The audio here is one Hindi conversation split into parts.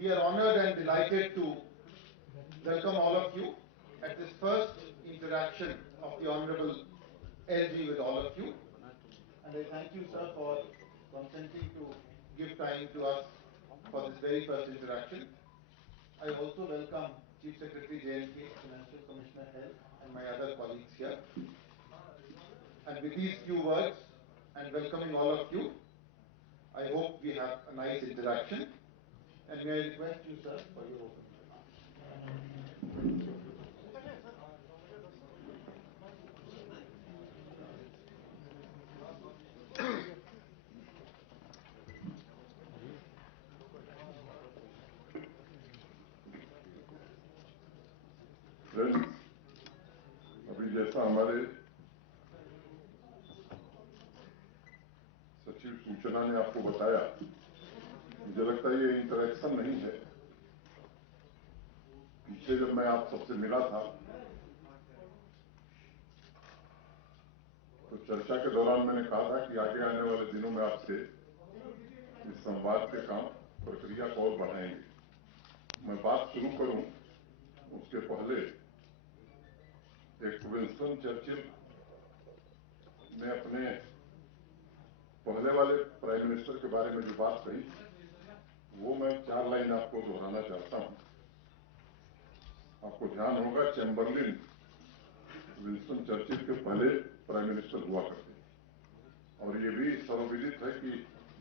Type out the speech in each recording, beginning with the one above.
We are honored and delighted to welcome all of you at this first interaction of the Honorable LG with all of you. And I thank you, sir, for consenting to give time to us for this very first interaction. I also welcome Chief Secretary J&K, Financial Commissioner Health, and my other colleagues here. And with these few words and welcoming all of you, I hope we have a nice interaction. And may I request you, sir, for your opening remarks. Friends, अभी जैसा हमारे सचिव सूचना ने आपको बताया, मुझे लगता है ये इंटरेक्शन नहीं है। पीछे जब मैं आप सबसे मिला था तो चर्चा के दौरान मैंने कहा था कि आगे आने वाले दिनों में आपसे इस संवाद के काम प्रक्रिया को और बढ़ाएंगे। मैं बात शुरू करूं उसके पहले एक विंस्टन चर्चिल ने अपने पहले वाले प्राइम मिनिस्टर के बारे में जो बात कही, वो मैं 4 लाइन आपको दोहराना चाहता हूं। आपको ध्यान होगा चैम्बरलिन विंस्टन चर्चिल के पहले प्राइम मिनिस्टर हुआ करते थे और ये भी सर्वविदित है कि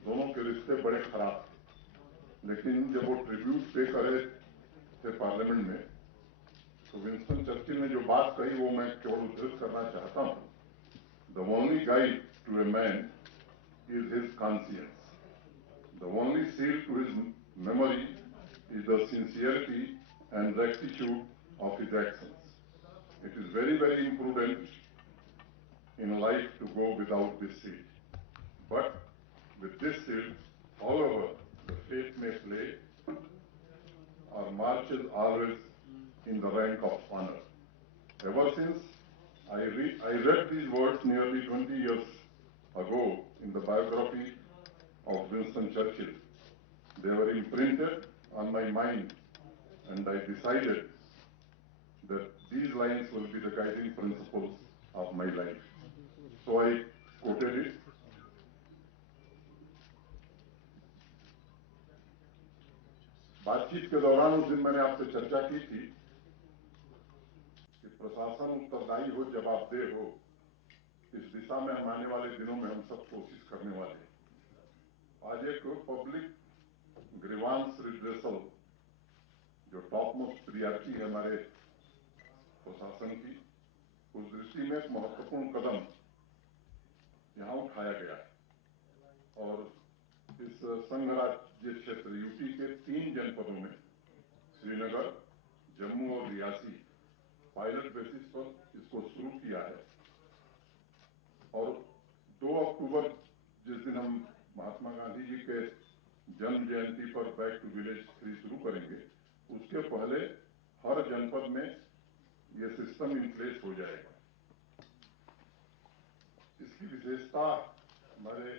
दोनों के रिश्ते बड़े खराब थे। लेकिन जब वो ट्रिब्यूट पे कर रहे थे पार्लियामेंट में, तो विंस्टन चर्चिल ने जो बात कही वो मैं केवल उद्धृत करना चाहता हूं। The only guide to a man is his conscience. The only seal to his memory is the sincerity and rectitude of his actions. It is very, very imprudent in life to go without this seal. But with this seal, however the faith may play, our march is always in the rank of honor. Ever since I read these words nearly 20 years ago in the biography of Winston Churchill, they were imprinted on my mind, and I decided that these lines will be the guiding principles of my life. So I quoted it. बातचीत के दौरान उस दिन मैंने आपसे चर्चा की थी कि प्रशासन उत्तरदायी हो, जवाबदेह हो, इस दिशा में हम आने वाले दिनों में हम सब कोशिश करने वाले हैं। आज एक पब्लिक ग्रीवांस रिड्रेसल जो टॉप मोस्ट प्रियरिटी है हमारे प्रशासन की, उस दृष्टि में एक महत्वपूर्ण कदम यहां उठाया गया है और इस संघ राज्य क्षेत्र यूटी के 3 जनपदों में श्रीनगर, जम्मू और रियासी पायलट बेसिस पर इसको शुरू किया है। और 2 अक्टूबर जिस दिन हम महात्मा गांधी जी के जन्म जयंती पर बैक टू विलेज 3 शुरू करेंगे, उसके पहले हर जनपद में ये सिस्टम इन प्लेस हो जाएगा। इसकी विशेषता हमारे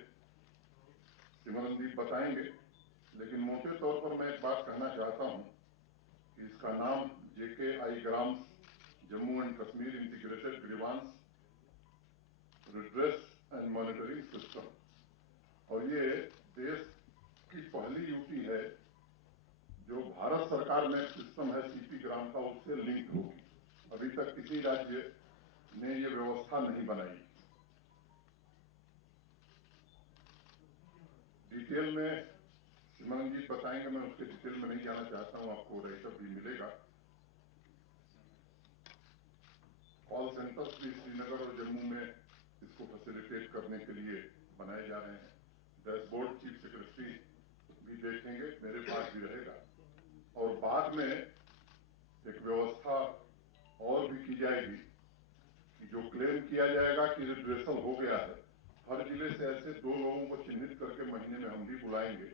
सिमरनदीप बताएंगे, लेकिन मोटे तौर पर मैं एक बात कहना चाहता हूं कि इसका नाम JKI grams Jammu and Kashmir integrated grievance redress and monitoring system, और ये देश की पहली यूटी है जो भारत सरकार में सिस्टम है CP ग्राम का, उससे लिंक होगी। अभी तक किसी राज्य ने ये व्यवस्था नहीं बनाई। डिटेल में सिमरन जी बताएंगे, मैं उसके डिटेल में नहीं जाना चाहता हूं, आपको राइटर भी मिलेगा। कॉल सेंटर्स भी श्रीनगर और जम्मू में इसको फैसिलिटेट करने के लिए बनाए जा रहे हैं। डैशबोर्ड चीफ सेक्रेटरी भी देखेंगे, मेरे पास भी रहेगा। और बाद में एक व्यवस्था और भी की जाएगी कि जो क्लेम किया जाएगा कि रिड्रेसल हो गया है, हर जिले से ऐसे 2 लोगों को चिन्हित करके महीने में हम भी बुलाएंगे,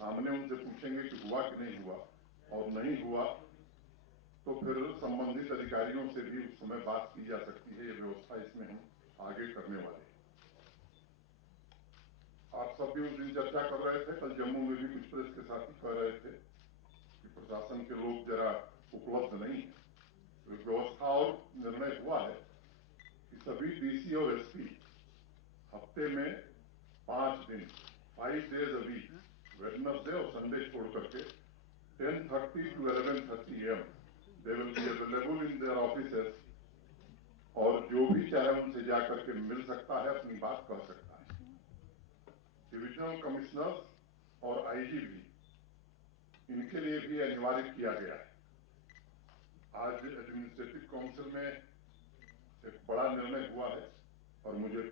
सामने उनसे पूछेंगे कि हुआ कि नहीं हुआ, और नहीं हुआ तो फिर संबंधित अधिकारियों से भी उस समय बात की जा सकती है। ये व्यवस्था इसमें हम आगे करने वाले हैं। आप सब भी उस दिन चर्चा कर रहे थे, कल जम्मू में भी कुछ प्रेस के साथी कह रहे थे हफ्ते में 5 दिन, 5 days a week, वेडनेसडे और संडे छोड़ करके 10:30 to 11:30 AM they will be available in their offices, और जो भी चाहे उनसे जाकर के मिल सकता है, अपनी बात कह सकता है। डिविजनल कमिश्नर्स और आईजी भी, इनके लिए भी अनिवार्य किया गया है। आज एडमिनिस्ट्रेटिव काउंसिल में एक बड़ा निर्णय हुआ है और मुझे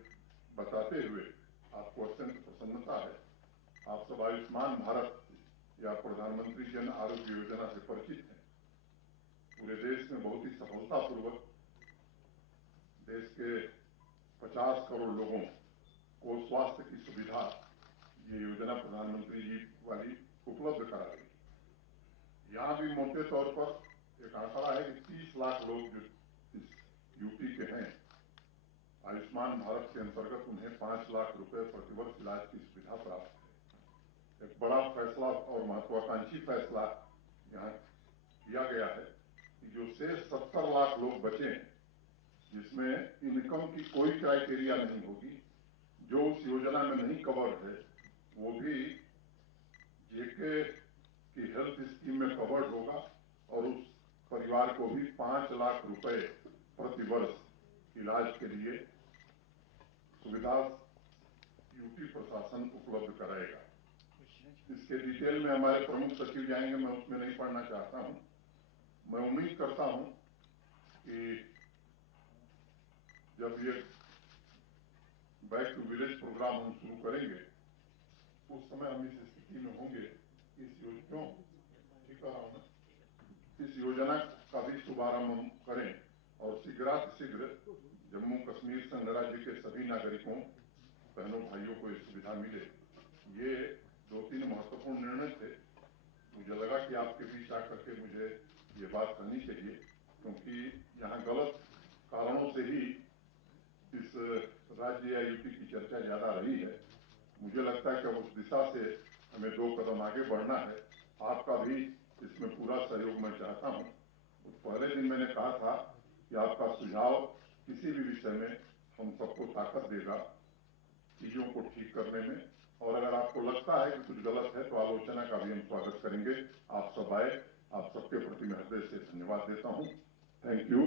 बताते हुए आपको अत्यंत प्रसन्नता है। आप सब आयुष्मान भारत या प्रधानमंत्री जन आरोग्य योजना से परिचित हैं। पूरे देश में बहुत ही सफलतापूर्वक देश के 50 करोड़ लोगों को स्वास्थ्य की सुविधा ये योजना प्रधानमंत्री जी वाली उपलब्ध करा देगी। यहाँ भी मोटे तौर पर एक आंकड़ा है कि 30 लाख लोग जो इस यूपी के हैं, आयुष्मान भारत के अंतर्गत उन्हें 5 लाख रुपए प्रतिवर्ष इलाज की सुविधा प्राप्त है। एक बड़ा फैसला और महत्वाकांक्षी फैसला यहाँ किया गया है कि जो शेष 70 लाख लोग बचे हैं, जिसमें इनकम की कोई क्राइटेरिया नहीं होगी, जो उस योजना में नहीं कवर्ड है, वो भी जेके की हेल्थ स्कीम में कवर्ड होगा और उस परिवार को भी 5 लाख रुपए प्रतिवर्ष इलाज के लिए सुविधा यूपी प्रशासन उपलब्ध कराएगा। इसके डिटेल में हमारे प्रमुख सचिव जाएंगे, मैं उसमें नहीं पढ़ना चाहता हूं। मैं उम्मीद करता हूं कि जब ये बैक टू विलेज प्रोग्राम हम शुरू करेंगे, उस समय हम इस स्थिति में होंगे। इस योजना ठीक कह रहा हूं ना, इस योजना का भी शुभारंभ हम करें और शीघ्र जम्मू कश्मीर संघ राज्य के सभी नागरिकों, बहनों भाइयों को ये सुविधा मिले। ये 2-3 महत्वपूर्ण निर्णय थे। मुझे लगा कि आपके बीच आकर के मुझे ये बात कहनी चाहिए, क्योंकि यहाँ गलत कारणों से ही इस राज्य या यूपी की चर्चा ज्यादा रही है। मुझे लगता है कि अब उस दिशा से हमें 2 कदम आगे बढ़ना है। आपका भी इसमें पूरा सहयोग मैं चाहता हूं। पहले दिन मैंने कहा था कि आपका सुझाव किसी भी विषय में हम सबको ताकत देगा चीजों को ठीक करने में, और अगर आपको लगता है कि कुछ गलत है तो आलोचना का भी हम स्वागत करेंगे। आप सब आए, आप सबके प्रति मैं हृदय से धन्यवाद देता हूं। Thank you.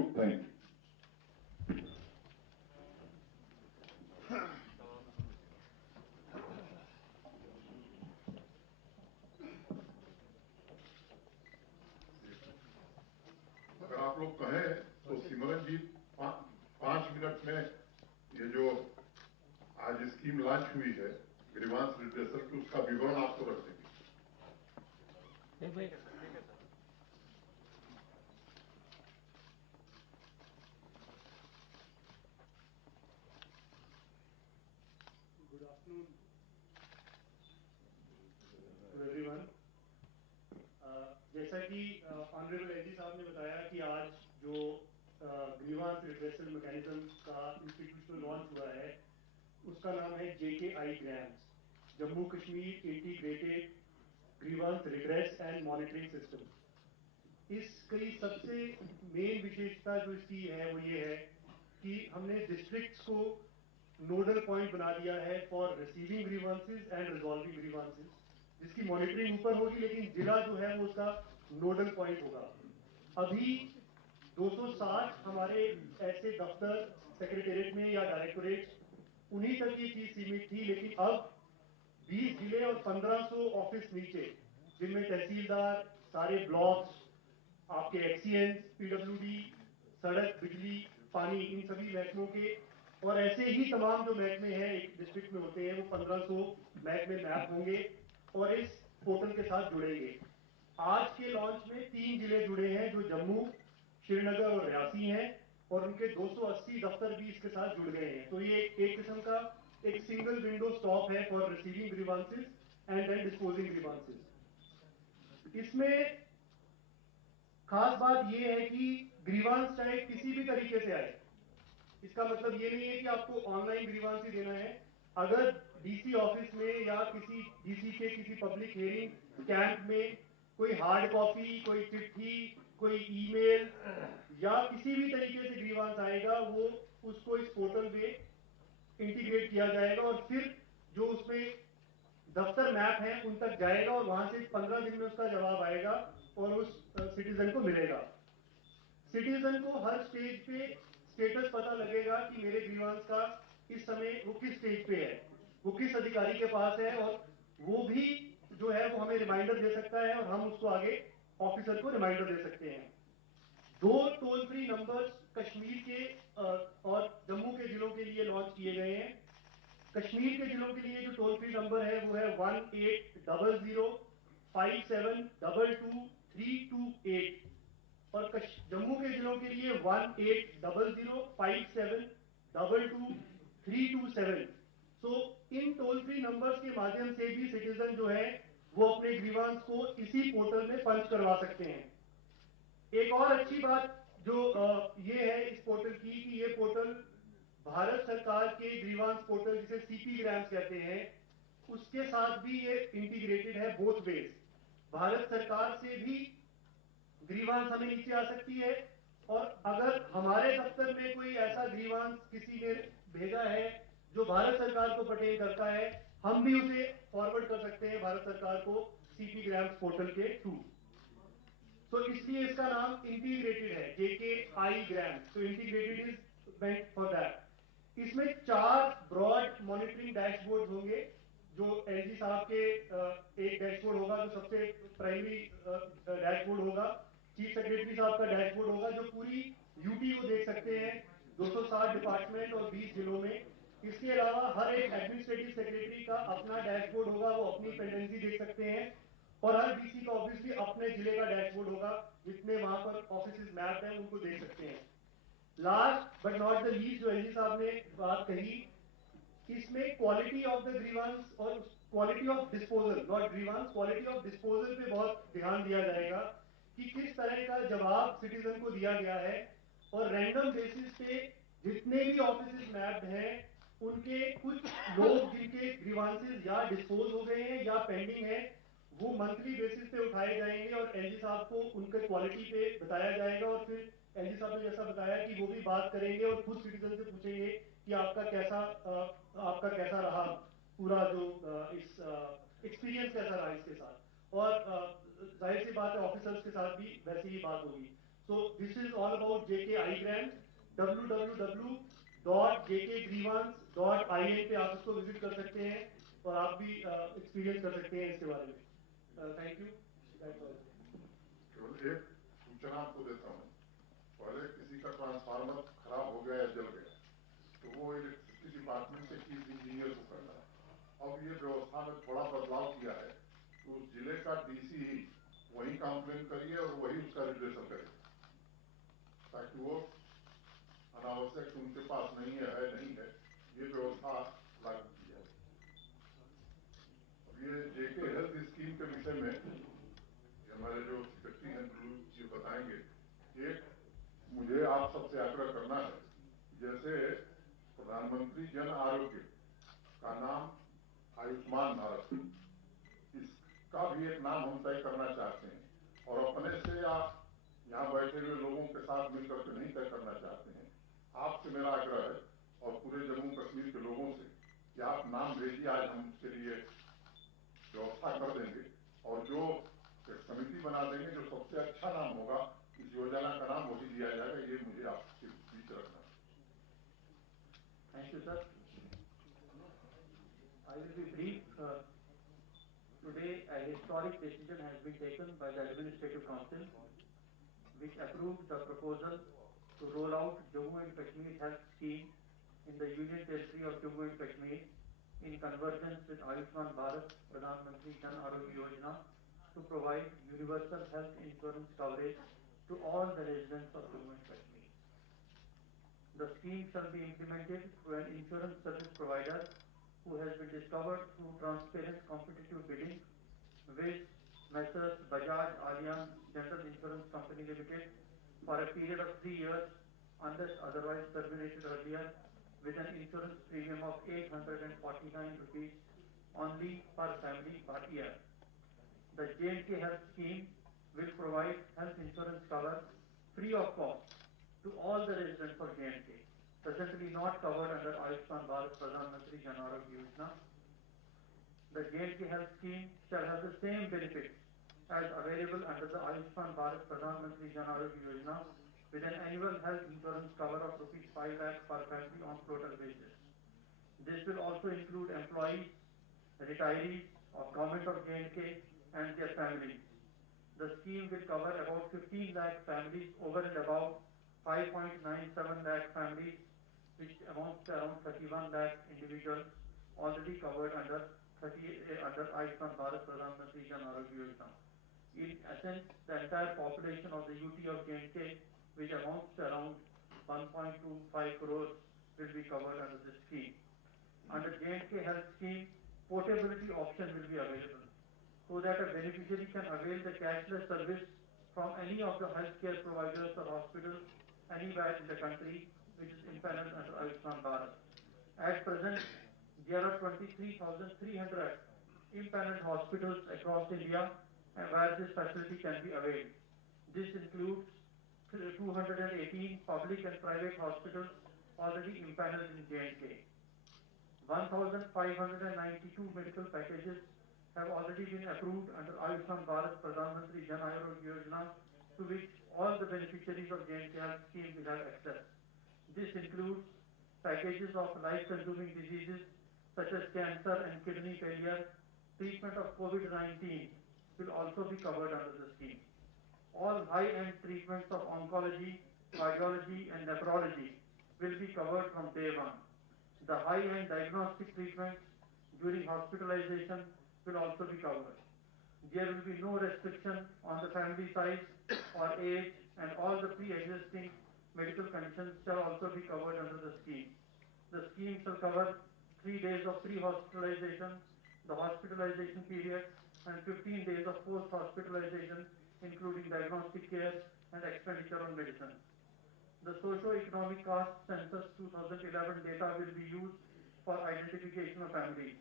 अगर आप लोग कहें तो सिमरन जी 5 मिनट में ये जो आज स्कीम लॉन्च हुई है ग्रीवांस रिड्रेसल की, उसका विवरण आपको रख देंगे। Good afternoon to everyone. जैसा कि ऑनरेबल एजी साहब ने बताया कि आज जो ग्रीवांस रिड्रेसल मैकेनिज्म का इंस्टीट्यूशनल लॉन्च हुआ है, उसका नाम है JKI grams, Jammu Kashmir integrated grievance redress and monitoring system. इसकी सबसे मेन विशेषता जो इसकी है वो ये है कि हमने डिस्ट्रिक्ट्स को नोडल पॉइंट बना दिया है for receiving grievances and resolving grievances, जिसकी मॉनिटरिंग ऊपर होगी, लेकिन जिला जो है वो उसका नोडल पॉइंट होगा। अभी 260 हमारे ऐसे दफ्तर सेक्रेटेरिएट में या डायरेक्टोरेट, उन्हीं तक ये चीज सीमित थी, लेकिन अब 20 जिले और 1500 ऑफिस नीचे, जिनमें तहसीलदार, सारे ब्लॉक्स, आपके एक्सीएंस, पीडब्ल्यूडी, सड़क, बिजली, पानी, इन सभी महकमों के और ऐसे ही तमाम जो महकमे हैं एक डिस्ट्रिक्ट में होते हैं, वो 1500 महकमे मैप होंगे और इस पोर्टल के साथ जुड़ेंगे। आज के लॉन्च में 3 जिले जुड़े हैं जो जम्मू, श्रीनगर और रियासी हैं, और उनके 280 दफ्तर भी इसके साथ जुड़ गए हैं। तो ये एक किस्म का एक सिंगल विंडो स्टॉप है for receiving grievances and then disposing grievances. इसमें खास बात यह है कि ग्रीवांस चाहे किसी भी तरीके से आए, इसका मतलब ये नहीं है कि आपको ऑनलाइन ग्रीवांस ही देना है। अगर डीसी ऑफिस में या किसी डीसी के किसी पब्लिक हियरिंग कैंप में कोई हार्ड कॉपी, कोई चिट्ठी, कोई ईमेल या किसी भी तरीके से ग्रीवांस आएगा, वो उसको इस पोर्टल में इंटीग्रेट किया जाएगा और फिर जो उसमें दफ्तर मैप है उन तक जाएगा और वहां से 15 दिन में उसका जवाब आएगा और उस सिटीजन को मिलेगा। सिटीजन को हर स्टेज पे स्टेटस पता लगेगा कि मेरे ग्रीवांस का इस समय वो किस स्टेज पे है, वो किस अधिकारी के पास है, और वो भी जो है वो हमें रिमाइंडर दे सकता है और हम उसको आगे ऑफिसर को रिमाइंडर दे सकते हैं। 2 टोल फ्री नंबर्स कश्मीर के और जम्मू के जिलों के लिए लॉन्च किए गए हैं। कश्मीर के जिलों के लिए जो टोल फ्री नंबर है वो है 180057222328 और जम्मू के जिलों के लिए 180057222327। सो इन टोल फ्री नंबर्स के माध्यम से भी सिटीजन जो है वो अपने ग्रीवांस को इसी पोर्टल में पंच करवा सकते हैं। एक और अच्छी बात जो ये है इस पोर्टल की कि ये पोर्टल भारत सरकार के ग्रीवांस पोर्टल जिसे सीपी ग्राम्स कहते हैं उसके साथ भी ये इंटीग्रेटेड है बोथ वेज। भारत सरकार से भी ग्रीवांस हमें नीचे आ सकती है और अगर हमारे दफ्तर में कोई ऐसा ग्रीवांस किसी ने भेजा है जो भारत सरकार को पर्टेन करता है, हम भी उसे फॉरवर्ड कर सकते हैं भारत सरकार को सीपी ग्राम्स पोर्टल के थ्रू। तो इसलिए इसका नाम इंटीग्रेटेड है, जेके आई ग्राम्स। तो integrated is meant for that. इसमें 4 ब्रॉड मॉनिटरिंग डैशबोर्ड होंगे जो एलजी साहब के एक डैशबोर्ड होगा जो सबसे प्राइमरी डैशबोर्ड होगा, चीफ सेक्रेटरी साहब का डैशबोर्ड होगा जो पूरी यूटी को देख सकते हैं 260 डिपार्टमेंट और 20 जिलों में। इसके अलावा हर एक एडमिनिस्ट्रेटिव सेक्रेटरी का अपना डैशबोर्ड होगा, वो अपनी पेंडेंसी देख सकते हैं और हर डीसी का ऑफिस भी अपने जिले का डैशबोर्ड होगा, जितने वहां पर ऑफिस मैप हैं उनको देख सकते हैं। Last but not the least जो एलजी साहब ने बात कही, इसमें क्वालिटी ऑफ द ग्रीवांस और quality of disposal, not grievance, quality of disposal पे बहुत ध्यान दिया जाएगा कि किस तरह का जवाब सिटीजन को दिया गया है और रैंडम बेसिस पे जितने भी ऑफिस मैप्ड हैं उनके कुछ लोग जिनके ग्रीवांसेस या डिस्पोज हो गए हैं या पेंडिंग है वो मंथली बेसिस पे उठाए जाएंगे और एलजी साहब को उनके क्वालिटी पे बताया जाएगा और फिर एलजी साहब ने जैसा बताया कि वो भी बात करेंगे और खुद सिटीजन से पूछेंगे कि आपका कैसा रहा पूरा जो इस एक्सपीरियंस कैसा रहा इसके साथ, और जाहिर सी बात है ऑफिसर्स के साथ भी वैसी ही बात होगी। So this is all about JK I grams. www.jkgreevance.in पे आप इसको विजिट कर सकते हैं और आप भी एक्सपीरियंस कर सकते हैं इसके बारे में। Thank you. केवल एक सूचना आपको देता हूँ, पहले किसी का ट्रांसफार्मर खराब हो गया या जल गया तो वो इलेक्ट्रिसिटी डिपार्टमेंट के चीफ इंजीनियर को करना है। अब ये व्यवस्था में थोड़ा बदलाव किया है तो उस जिले का डीसी ही वही कंप्लेन करिए और वही उसका रिड्रेसल करेगा ताकि वो अनावश्यक उनके पास नहीं है ये व्यवस्था लागू की जाए। अब ये जेके हेल्थ स्कीम के विषय में हमारे जो सेक्रेटरी हैं जी बताएंगे। एक मुझे आप सबसे आग्रह करना है, जैसे प्रधानमंत्री जन आरोग्य का नाम आयुष्मान भारत, इसका भी एक नाम हम तय करना चाहते हैं और अपने से या यहाँ बैठे हुए लोगों के साथ मिलकर के नहीं तय करना चाहते हैं। आपसे मेरा आग्रह है और पूरे जम्मू कश्मीर के लोगों से कि आप नाम भेजिए, आज हम उसके लिए व्यवस्था कर देंगे और जो एक समिति बना देंगे, जो सबसे अच्छा नाम होगा इस योजना का नाम वही दिया जाएगा। ये मुझे आपके बीच रखना है। Thank you sir. I will be brief. Today, a historic decision has been taken by the Administrative Council, which approved the proposal to roll out Jammu and Kashmir Health Scheme in the Union Territory of Jammu and Kashmir in convergence with Ayushman Bharat Pradhan Mantri Jan Arogya Yojana to provide universal health insurance coverage to all the residents of Jammu and Kashmir. The scheme shall be implemented through an insurance service provider who has been discovered through transparent competitive bidding with Messrs. Bajaj Allianz General Insurance Company Limited for a period of 3 years unless otherwise terminated earlier with an insurance premium of 849 rupees only per family per year. The J&K Health Scheme will provide health insurance cover free of cost to all the residents of J&K. presently not covered under Ayushman Bharat Pradhan Mantri Jan Arogya Yojana. The J&K Health Scheme shall have the same benefits as available under the Ayushman Bharat Pradhan Mantri Jan Arogya Yojana with an annual health insurance cover of rupees 5 lakh per family on floater basis. This will also include employees, retirees of Government of J&K and their families. The scheme will cover about 15 lakh families over and above 5.97 lakh families, which amounts to around 31 lakh individuals already covered under Ayushman Bharat Pradhan Mantri Jan Arogya Yojana. In essence, the entire population of the UT of J&K, which amounts to around 1.25 crores, will be covered under this scheme. Under J&K Health Scheme, portability option will be available, so that a beneficiary can avail the cashless service from any of the healthcare providers or hospitals anywhere in the country which is impaneled under Ayushman Bharat. At present, there are 23,300 impaneled hospitals across India where this facility can be availed. This includes 218 public and private hospitals already impaneled in J&K. 1,592 medical packages have already been approved under Ayushman Bharat Pradhan Mantri Jan Arogya Yojana, to which all the beneficiaries of J&K Health Scheme will have access. This includes packages of life-consuming diseases such as cancer and kidney failure. Treatment of COVID-19 will also be covered under the scheme. All high-end treatments of oncology, cardiology and nephrology will be covered from day one. The high-end diagnostic treatments during hospitalization will also be covered. There will be no restriction on the family size or age, and all the pre-existing medical conditions shall also be covered under the scheme. The scheme shall cover 3 days of pre-hospitalization, the hospitalization period, and 15 days of post-hospitalization, including diagnostic care and expenditure on medicine. The socio-economic cost census 2011 data will be used for identification of families.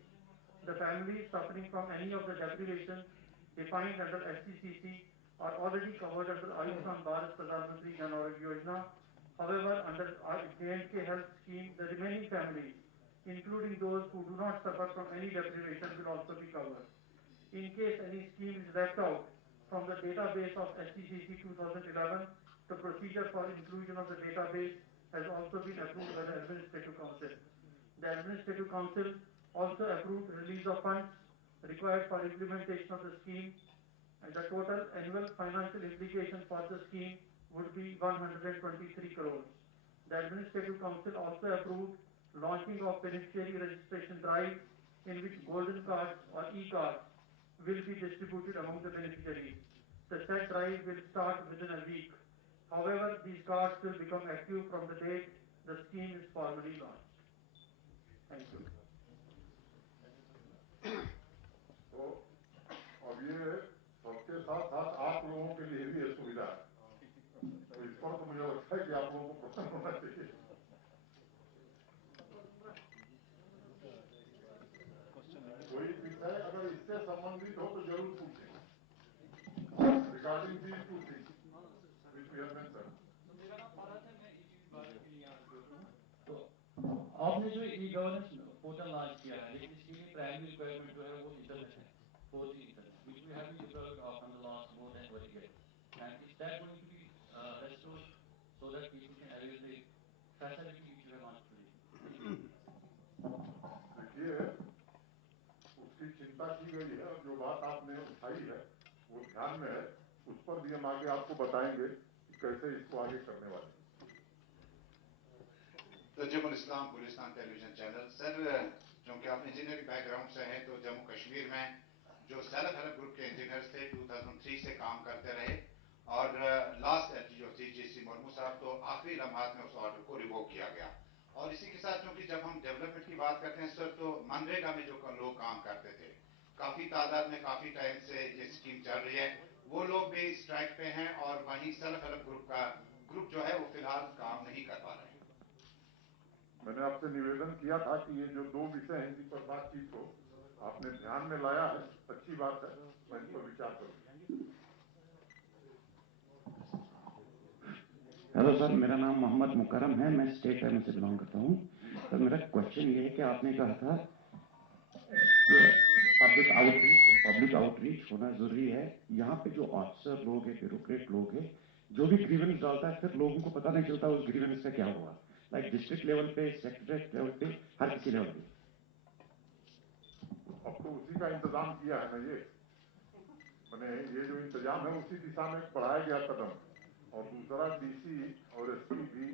The families suffering from any of the deprivations defined under SCCC are already covered under Ayushman Bharat Pradhan Mantri Jan Arogya Yojana. However, under J&K Health Scheme, the remaining families, including those who do not suffer from any deprivation, will also be covered. In case any scheme is left out from the database of SCCC 2011, the procedure for inclusion of the database has also been approved by the Administrative Council. The Administrative Council also approved release of funds required for implementation of the scheme, and the total annual financial implication for the scheme would be 123 crores. The Administrative Council also approved launching of beneficiary registration drive, in which golden cards or e-cards will be distributed among the beneficiaries. The said drive will start within a week. However, these cards will become active from the date the scheme is formally launched. Thank you. तो अब ये सबके साथ साथ आप लोगों के लिए भी ये सुविधा है, तो इस पर तो मुझे लगता है कि आप लोगों को प्रसन्न होना चाहिए। कोई विषय अगर इससे संबंधित हो तो जरूर पूछें। Regarding these two things which we have mentioned. मेरा नाम पारस है, मैं इसी विभाग के लिए यहाँ पे हूँ। तो आपने जो ई गवर्नेंस पोर्टल लॉन्च किया है, लेकिन इसके लिए प्राइमरी रिक्वायरमेंट जो है वो इंटरनेट है, 4G internet, which we have been deployed from the last more than 1 year. And is that going to be restored so that people can avail the facility which you have launched today? देखिए, उसकी चिंता की गई है और जो बात आपने उठाई है वो ध्यान में है, उस पर भी हम आगे आपको बताएंगे कि कैसे इसको आगे करने वाले। तजुल इस्लाम गुलिस्तान टेलीविजन चैनल। सर, क्योंकि आप इंजीनियरिंग बैकग्राउंड से हैं, तो जम्मू कश्मीर में जो सेल्फ हेल्प ग्रुप के इंजीनियर्स थे 2003 से काम करते रहे, और लास्ट जो थी जीसी मुर्मू साहब, तो आखिरी लम्हात में उस ऑर्डर को रिवोक किया गया। और इसी के साथ क्योंकि जब हम डेवलपमेंट की बात करते हैं सर, तो मनरेगा में जो लोग काम करते थे, काफी तादाद में काफी टाइम से ये स्कीम चल रही है, वो लोग भी स्ट्राइक पे हैं, और वहीं सेल्फ हेल्प ग्रुप जो है वो फिलहाल काम नहीं कर पा रहे हैं। मैंने आपसे निवेदन किया था कि ये जो 2 विषय हैं जिन पर बातचीत हो, आपने ध्यान में लाया है, अच्छी बात है, मैं इन पर विचार करूंगा। हेलो सर, मेरा नाम मोहम्मद मुकरम है, मैं स्टेट टाइम से बिलोंग करता हूँ। सर मेरा क्वेश्चन ये है कि आपने कहा था कि पब्लिक आउटरीच होना जरूरी है। यहाँ पे जो ऑफिसर लोग हैं, ब्यूरोक्रेट लोग हैं, जो भी ग्रीवेंस डालता है, फिर लोगों को पता नहीं चलता उस ग्रीवेंस का क्या हुआ, लाइक डिस्ट्रिक्ट लेवल पे, सेक्रेटरीट लेवल पे, हर किसी लेवल पे। अब तो उसी का इंतजाम किया है ना ये, मैंने ये जो इंतजाम है उसी दिशा में बढ़ाया गया कदम। और दूसरा, डीसी और एसपी भी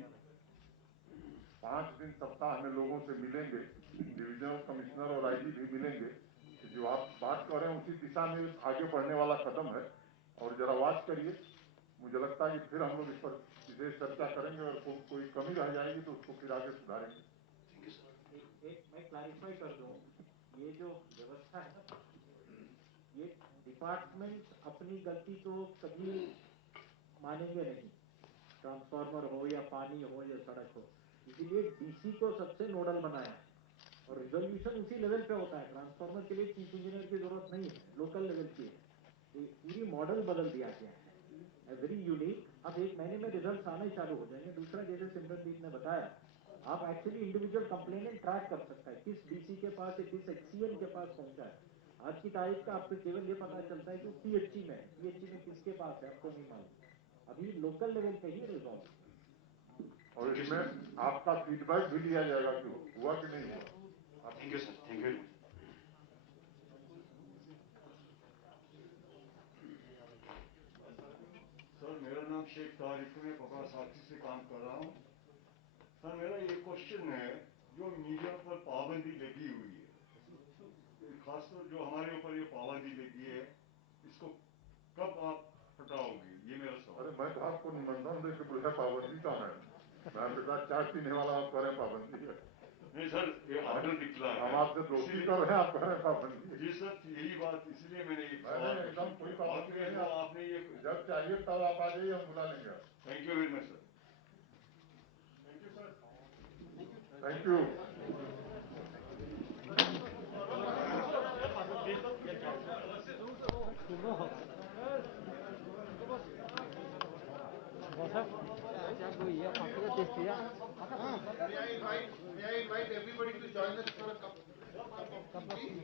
5 दिन सप्ताह में लोगों से मिलेंगे, डिविजनल कमिश्नर और आईजी भी मिलेंगे। जो आप बात कर रहे हैं उसी दिशा में आगे बढ़ने वाला कदम है। और जरा वाच करिए, मुझे लगता है कि फिर हम लोग इस पर विशेष चर्चा करेंगे और कोई कमी रह जाएगी तो उसको फिर आगे सुधारेंगे। एक मैं क्लैरिफाई कर दूं, ये जो व्यवस्था है ना, ये डिपार्टमेंट अपनी गलती तो कभी मानेंगे नहीं, ट्रांसफार्मर हो या पानी हो या सड़क हो। इसीलिए डीसी को सबसे नोडल बनाया और रिजोल्यूशन उसी लेवल पे होता है। ट्रांसफार्मर के लिए चीफ इंजीनियर की जरूरत नहीं है, लोकल लेवल की है। तो पूरी मॉडल बदल दिया गया है, वेरी यूनिक। अब 1 महीने में रिजल्ट आने चालू हो जाएंगे। दूसरा, जैसे सिमरनदीप ने बताया, आप एक्चुअली इंडिविजुअल कंप्लेनेंट ट्रैक कर सकता है, किस डीसी के पास या किस एक्सीएन के पास पहुंचा है। आज की तारीख का आपको केवल ये पता चलता है कि पीएचई में है, पीएचई में किसके पास है आपको नहीं मालूम। अभी लोकल लेवल पे ही रिजॉल्व। और इसमें आपका फीडबैक भी लिया जाएगा कि हुआ कि नहीं हुआ। Thank you sir, thank you. Sir मेरा नाम शेख तारिक है, मैं पकड़ा साथी से काम कर रहा हूँ। सर मेरा ये क्वेश्चन है, जो मीडिया पर पाबंदी लगी हुई है, खासकर जो हमारे ऊपर ये पाबंदी लगी है, इसको कब आप हटाओगे, ये मेरा सवाल। अरे मैं तो आपको निमंत्रण दे के बुलाया, पाबंदी का है। मैं बेटा चाय पीने वाला, आप कह रहे पाबंदी है। नहीं सर, ये ऑर्डर निकला है। हम आपसे दोस्ती कर रहे हैं, आप कह रहे पाबंदी। जी सर, यही बात, इसलिए मैंने एक एकदम कोई पाबंदी नहीं है। आपने ये जब चाहिए तब आप आ जाइए, हम बुला लेंगे। Thank you very much sir. Thank you sir. Thank you. May I invite everybody to join us for a cup of tea?